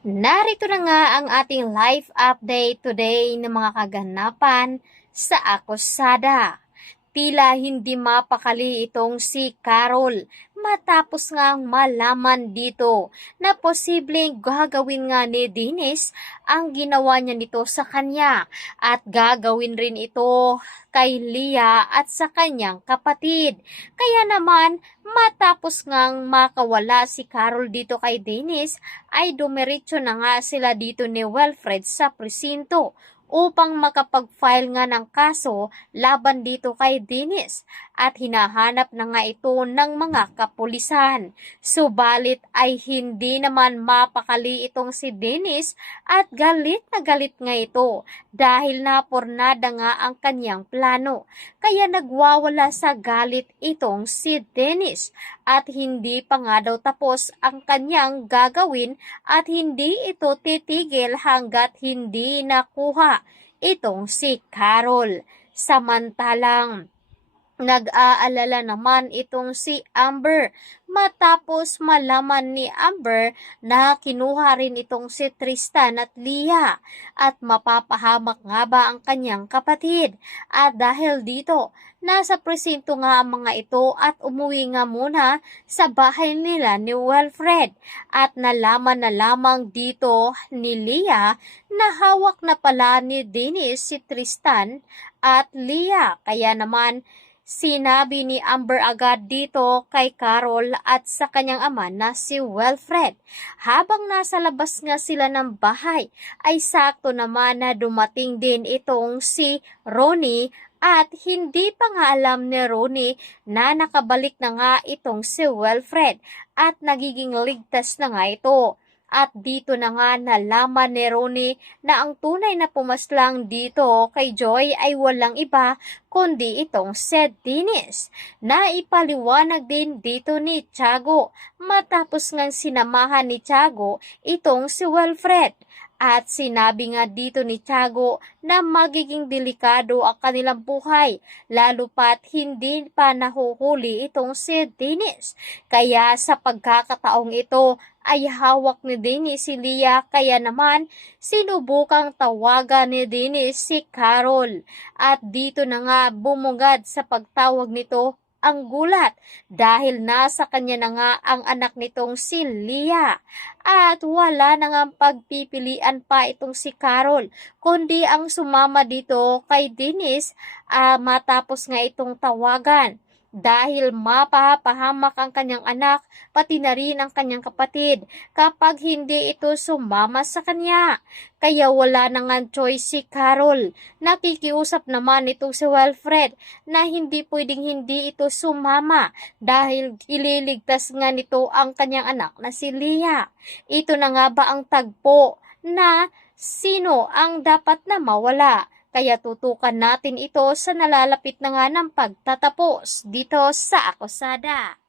Narito na nga ang ating live update today ng mga kaganapan sa Akosada. Tila hindi mapakali itong si Carol matapos ngang malaman dito na posibleng gagawin nga ni Dennis ang ginawa niya nito sa kanya at gagawin rin ito kay Leah at sa kanyang kapatid. Kaya naman matapos ngang makawala si Carol dito kay Dennis ay dumiretso na nga sila dito ni Wilfred sa presinto upang makapag-file nga ng kaso laban dito kay Dennis at hinahanap na nga ito ng mga kapulisan. Subalit ay hindi naman mapakali itong si Dennis at galit na galit nga ito dahil napornada nga ang kanyang plano. Kaya nagwawala sa galit itong si Dennis at hindi pa nga daw tapos ang kanyang gagawin at hindi ito titigil hanggat hindi nakuha itong si Carol. Samantalang nag-aalala naman itong si Amber matapos malaman ni Amber na kinuha rin itong si Tristan at Leah at mapapahamak nga ba ang kanyang kapatid. At dahil dito, nasa presinto nga ang mga ito at umuwi nga muna sa bahay nila ni Wilfred at nalaman na lamang dito ni Leah na hawak na pala ni Dennis si Tristan at Leah. Kaya naman sinabi ni Amber agad dito kay Carol at sa kanyang ama na si Wilfred. Habang nasa labas nga sila ng bahay ay sakto naman na dumating din itong si Ronnie at hindi pa nga alam ni Ronnie na nakabalik na nga itong si Wilfred at nagiging ligtas na nga ito. At dito na nga nalaman ni Ronnie na ang tunay na pumaslang dito kay Joy ay walang iba kundi itong si Dennis. Naipaliwanag din dito ni Tiago matapos ngang sinamahan ni Tiago itong si Wilfred. At sinabi nga dito ni Tiago na magiging delikado ang kanilang buhay lalo pat hindi pa nahuhuli itong si Dennis. Kaya sa pagkakataong ito ay hawak ni Dennis si Leah kaya naman sinubukang tawagan ni Dennis si Carol. At dito na nga bumungad sa pagtawag nito ang gulat dahil nasa kanya na nga ang anak nitong si Leah at wala na nga pagpipilian pa itong si Carol kundi ang sumama dito kay Dennis matapos nga itong tawagan. Dahil mapapahamak ang kanyang anak, pati na rin ang kanyang kapatid kapag hindi ito sumama sa kanya. Kaya wala na nga choice si Carol. Nakikiusap naman itong si Wilfred na hindi pwedeng hindi ito sumama dahil ililigtas nga nito ang kanyang anak na si Leah. Ito na nga ba ang tagpo na sino ang dapat na mawala? Kaya tutukan natin ito sa nalalapit na nga ng pagtatapos dito sa Akosada.